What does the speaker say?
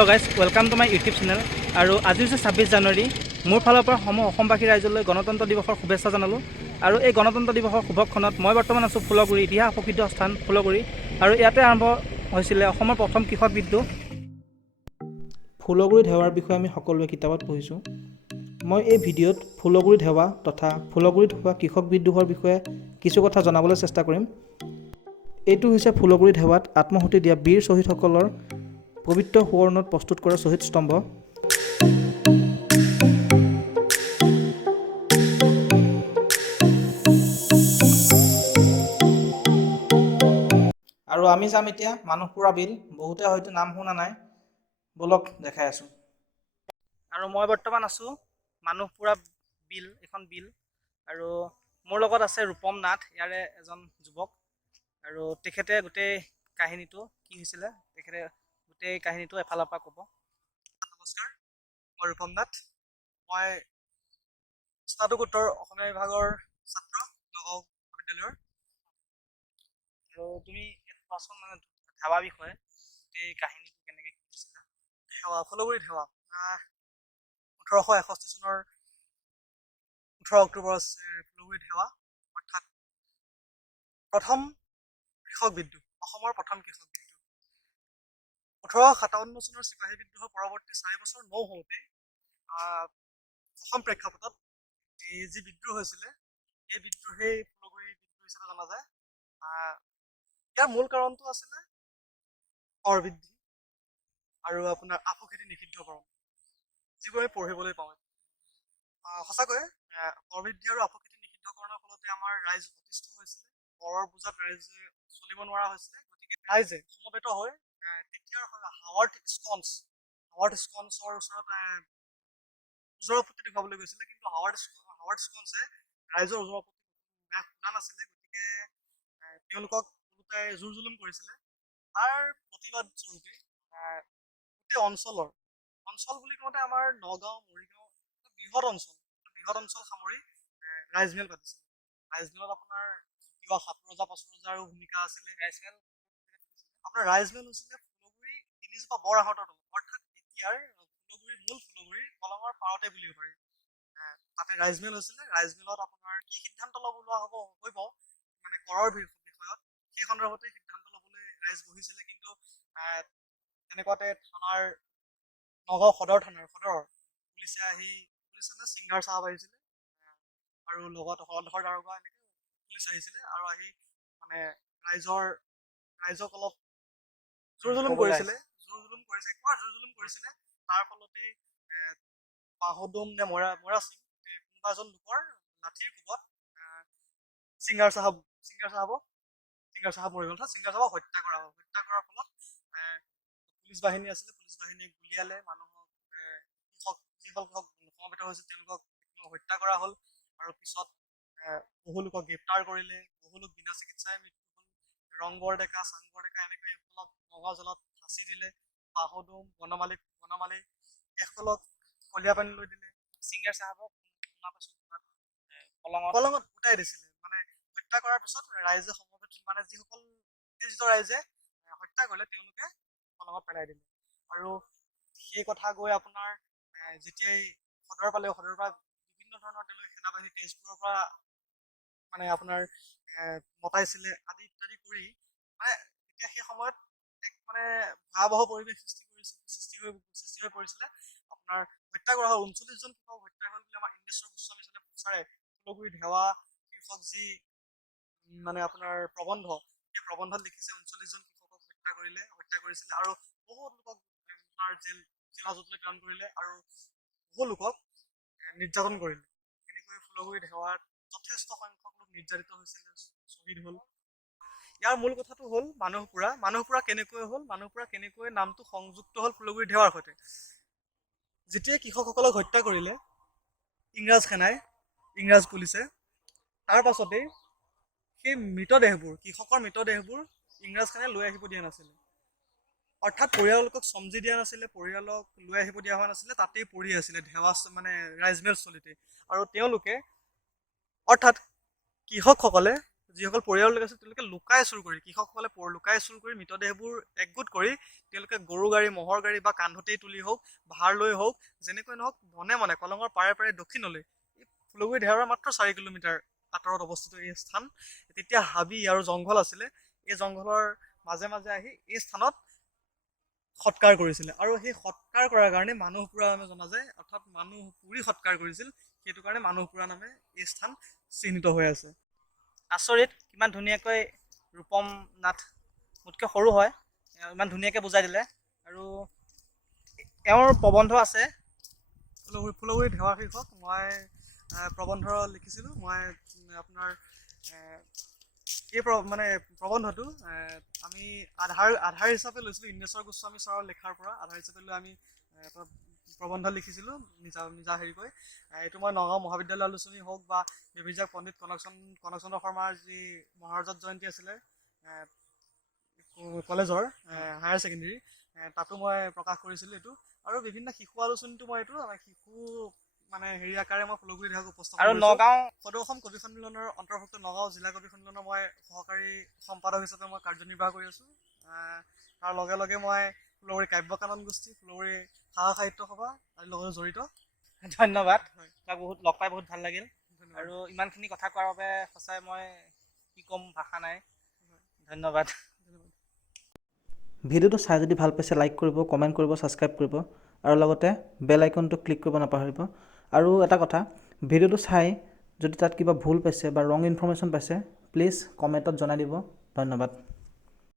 Hello guys welcome to my YouTube channel और आज 26 জানুৱাৰী मोर फाলৰ পৰা অসমবাসী ৰাইজলৈ গণতন্ত্ৰ দিৱসৰ শুভেচ্ছা জনালোঁ আৰু এই গণতন্ত্ৰ দিৱসৰ শুভক্ষণত মই বৰ্তমান আছোঁ ফুলগুৰি ইতিহাস প্ৰসিদ্ধ স্থান ফুলগুৰি আৰু ইয়াতে আৰম্ভ হৈছিলে অসমৰ প্ৰথম কৃষক বিদ্ৰোহ। ফুলগুৰি ঢেৱাৰ বিষয়ে আমি সকলোৱে কিতাপত পঢ়িছোঁ। মই এই ভিডিঅ'ত ফুলগুৰি ঢেৱা তথা ফুলগুৰিত হোৱা কৃষক বিদ্ৰোহৰ বিষয়ে কিছু কথা জনাবলৈ চেষ্টা কৰিম। এইটো হৈছে ফুলগুৰি ঢেৱাত আত্মহুতি দিয়া বীৰ শ্বহীদসকলৰ পবিত্ৰ সুৱৰ্ণত প্ৰস্তুত কৰা শ্বহীদ স্তম্ভ। আৰু আমি যাম এতিয়া মানুহপুৰা বিল। বহুতে হয়তো নাম শুনা নাই, বলক দেখাই আছোঁ। আৰু মই বৰ্তমান আছোঁ মানুহপুৰা বিল, এখন বিল, আৰু মোৰ লগত আছে ৰূপম নাথ, ইয়াৰে এজন যুৱক, আৰু তেখেতে গোটেই কাহিনীটো কি হৈছিলে তেখেতে গোটেই কাহিনীটো এফালৰ পৰা ক'ব। নমস্কাৰ, মই ৰূপম নাথ, মই স্নাতকোত্তৰ অসমীয়া বিভাগৰ ছাত্ৰ নগাঁও মহাবিদ্যালয়ৰ। আৰু তুমি কোৱাচোন মানে ঢেৱা বিষয়ে গোটেই কাহিনীটো কেনেকৈ কি হৈছিলে? ঢেৱা, ফুলগুৰি ঢেৱা 1861 চনৰ 18 অক্টোবৰ ফুলগুৰি ঢেৱা, অৰ্থাৎ প্ৰথম কৃষক বিদ্ৰোহ, অসমৰ প্ৰথম কৃষক বিদ্ৰোহ। 1857 চনৰ চিপাহী বিদ্ৰোহৰ পৰৱৰ্তী 4 বছৰ নহওঁতে অসম প্ৰেক্ষাপটত এই যি বিদ্ৰোহ হৈছিলে এই বিদ্ৰোহেই ফুলগুৰি বিদ্ৰোহ হিচাপে জনা যায়। ইয়াৰ মূল কাৰণটো আছিলে কৰ বৃদ্ধি আৰু আপোনাৰ আফু খেতি নিষিদ্ধকৰণ, যিবোৰ আমি পঢ়িবলৈ পাওঁ। সঁচাকৈ কৰ বৃদ্ধি আৰু আফু খেতি নিষিদ্ধকৰণৰ ফলতে আমাৰ ৰাইজ অতিষ্ঠ হৈছিলে, কৰৰ বোজাত ৰাইজে চলিব নোৱাৰা হৈছিলে। গতিকে ৰাইজে সমবেত হৈ তেতিয়াৰ হাৱাৰ্ড স্কন্সৰ ওচৰত ওজৰ আপত্তি দেখুৱাবলৈ গৈছিলে, কিন্তু হাৱাৰ্ড স্কন্সে ৰাইজৰ ওজৰ আপত্তি শুনা নাছিলে। গতিকে তেওঁলোকক ওলোটাই জোৰ জুলুম কৰিছিলে। তাৰ প্ৰতিবাদ স্বৰূপে গোটেই অঞ্চল বুলি কওঁতে আমাৰ নগাঁও, মৰিগাঁও বৃহৎ অঞ্চল সামৰি ৰাইজমেল পাতিছিলে। ৰাইজমেলত আপোনাৰ কিবা 7 ৰজা 5 ৰজাৰো ভূমিকা আছিলে। আপোনাৰ ৰাইজমেল হৈছিলে ফুলগুৰি 3জোপা বৰআহতৰ তলত, অৰ্থাৎ এতিয়াৰ ফুলগুৰি কলঙৰ পাৰতে বুলিব পাৰি। তাতে ৰাইজমেল হৈছিলে। ৰাইজমেলত আপোনাৰ কি সিদ্ধান্ত লোৱা হ'ব মানে কৰৰ বিষয়ত, সেই সন্দৰ্ভতে সিদ্ধান্ত ল'বলৈ ৰাইজ বহিছিলে। কিন্তু তেনেকুৱাতে থানাৰ নগাঁও সদৰৰ পুলিচে সিংগাৰ চাহাব আহিছিলে, আৰু লগত হলধৰ দাৰোগা এনেকৈ পুলিচ আহিছিলে, আৰু আহি মানে ৰাইজক অলপ জোৰ জুলুম কৰিছিলে। তাৰ ফলতে বাঁহদুম নে মৰাচিং কোনোবা এজন লোকৰ লাঠিৰ কোবত সিংগাৰ চাহাব মৰি গ'ল। সিংগাৰ চাহাবক হত্যা কৰা হ'ল। হত্যা কৰাৰ ফলত পুলিচ বাহিনী আছিলে, পুলিচ বাহিনীয়ে গুলিয়ালে মানুহক, যিসকল সমবেত হৈছিল তেওঁলোকক হত্যা কৰা হ'ল। আৰু পিছত বহু লোকক গ্ৰেপ্তাৰ কৰিলে, বহু লোক বিনা চিকিৎসাই মৃত্যু হ'ল। ৰংবৰ ডেকা, চাংবৰ ডেকা এনেকৈ সকলক নগাঁও জেলত ফাঁচি দিলে। বাঁহদুম, বনমালী এসকলক কলীয়া পানী লৈ দিলে। সিংগাৰ চাহাবক কলঙত উটাই দিছিলে। মানে হত্যা কৰাৰ পিছত ৰাইজে সমবেত মানে যিসকল উত্তেজিত ৰাইজে হত্যা কৰিলে তেওঁলোকে কলঙত পেলাই দিলে। আৰু সেই কথা গৈ আপোনাৰ যেতিয়াই সদৰ পালে, সদৰৰ পৰা বিভিন্ন ধৰণৰ তেওঁলোকে সেনাবাহিনী তেজপুৰৰ পৰা মানে আপোনাৰ মতাইছিলে আদি ইত্যাদি কৰি মানে এতিয়া সেই সময়ত এক মানে ভয়াৱহ পৰিৱেশ সৃষ্টি হৈ পৰিছিলে। আপোনাৰ হত্যা কৰা হ'ল 39 জন কৃষক হত্যা হ'ল বুলি আমাৰ ইংলিছৰ গোস্বামী প্ৰচাৰে ফুলগুৰি ঢেৱা শীৰ্ষক যি মানে আপোনাৰ প্ৰবন্ধ, সেই প্ৰবন্ধত লিখিছে 39 জন কৃষকক হত্যা কৰিছিলে, আৰু বহুত লোকক আপোনাৰ জেল হাজতলৈ প্ৰেৰণ কৰিলে, আৰু বহু লোকক নিৰ্যাতন কৰিলে। এনেকৈ ফুলগুৰি ঢেৱাত যথেষ্ট সংখ্যক লোক নিৰ্যাতিত হৈছিলে, শ্বহীদ হ'ল। ইয়াৰ মূল কথাটো হ'ল মানুহপুৰা কেনেকৈ হ'ল, মানুহপুৰা কেনেকৈ নামটো সংযুক্ত হ'ল ফুলগুৰি ঢেৱাৰ সৈতে। যেতিয়াই কৃষকসকলক হত্যা কৰিলে ইংৰাজ পুলিচে, তাৰ পাছতেই সেই কৃষকৰ মৃতদেহবোৰ ইংৰাজ খানে লৈ আহিব দিয়া নাছিলে। অৰ্থাৎ পৰিয়াললোকক চমজি দিয়া নাছিলে, পৰিয়ালক লৈ আহিব দিয়া হোৱা নাছিলে, তাতেই পৰি আছিলে ঢেৱা মানে ৰাইজমেল স্থলীতে। আৰু তেওঁলোকে অৰ্থাৎ কৃষকসকলে যিসকল পৰিয়ালৰ লোক আছিল তেওঁলোকে লুকাই চুৰ কৰি, কৃষকসকলে লুকাই চুৰ কৰি মৃতদেহবোৰ একগোট কৰি তেওঁলোকে গৰু গাড়ী, ম'হৰ গাড়ী বা কান্ধতেই তুলি হওক, ভাৰ লৈ হওক, যেনেকৈ নহওক মনে মনে কলঙৰ পাৰে পাৰে দক্ষিণলৈ, এই ফুলগুৰি ঢেৱাৰা মাত্ৰ 4 কিলোমিটাৰ আঁতৰত অৱস্থিত এই স্থান। তেতিয়া হাবি আৰু জংঘল আছিলে, এই জংঘলৰ মাজে মাজে আহি এই স্থানত সৎকাৰ কৰিছিলে। আৰু সেই সৎকাৰ কৰাৰ কাৰণে মানুহ পুৰা নামে জনা যায়, অৰ্থাৎ মানুহ পুৰি সৎকাৰ কৰিছিল, সেইটো কাৰণে মানুহ পুৰা নামে এই স্থান চিহ্নিত হৈ আছে। আচৰিত, কিমান ধুনীয়াকৈ ৰূপম নাথ মোতকৈ সৰু হয়, ইমান ধুনীয়াকৈ বুজাই দিলে। আৰু এওঁৰ প্ৰবন্ধ আছে, ফুলগুৰি ঢেৱা শীৰ্ষক। মই প্ৰবন্ধ লিখিছিলোঁ। মই আপোনাৰ এই প্ৰবন্ধটো আমি আধাৰ হিচাপে লৈছিলোঁ ইন্দ্ৰেশ্বৰ গোস্বামী ছাৰৰ লেখাৰ পৰা আধাৰ হিচাপে লৈ আমি এটা প্ৰবন্ধ লিখিছিলোঁ নিজা হেৰিকৈ। এইটো মই নগাঁও মহাবিদ্যালয় আলোচনী হওক বা বিবিজাক পণ্ডিত কনকচন্দ্ৰ শৰ্মাৰ যি মহাৰজত জয়ন্তী আছিলে কলেজৰ হায়াৰ ছেকেণ্ডেৰী, তাতো মই প্ৰকাশ কৰিছিলোঁ এইটো। আৰু বিভিন্ন শিশু আলোচনীটো মই এইটো শিশু হেৰি আকাৰে মই ফুলগুৰি ঢেৱাক উপস্থাপন কৰিছোঁ। আৰু নগাঁও সদৌ অসম কবি সন্মিলনৰ অন্তৰ্ভুক্ত নগাঁও জিলা কবি সন্মিলনৰ মই সহকাৰী সম্পাদক হিচাপে মই কাৰ্যনিৰ্বাহ কৰি আছোঁ। তাৰ লগে লগে মই ফুলগুৰি কাব্য কানন গোষ্ঠী, ফুলগুৰি সাহা সাহিত্য সভা আদিৰ লগত জড়িত। ধন্যবাদ, লগ পাই বহুত ভাল লাগিল। আৰু ইমানখিনি কথা কোৱাৰ বাবে সঁচাই মই কি ক'ম, ভাষা নাই। ধন্যবাদ। ভিডিঅ'টো চাই যদি ভাল পাইছে লাইক কৰিব, কমেণ্ট কৰিব, ছাবস্ক্ৰাইব কৰিব আৰু লগতে বেল আইকনটো ক্লিক কৰিব নাপাহৰিব। আৰু এটা কথা, ভিডিঅ'টো চাই যদি তাত কিবা ভুল পাইছে বা ৰং ইনফৰ্মেশ্যন পাইছে প্লিজ কমেণ্টত জনাই দিব। ধন্যবাদ।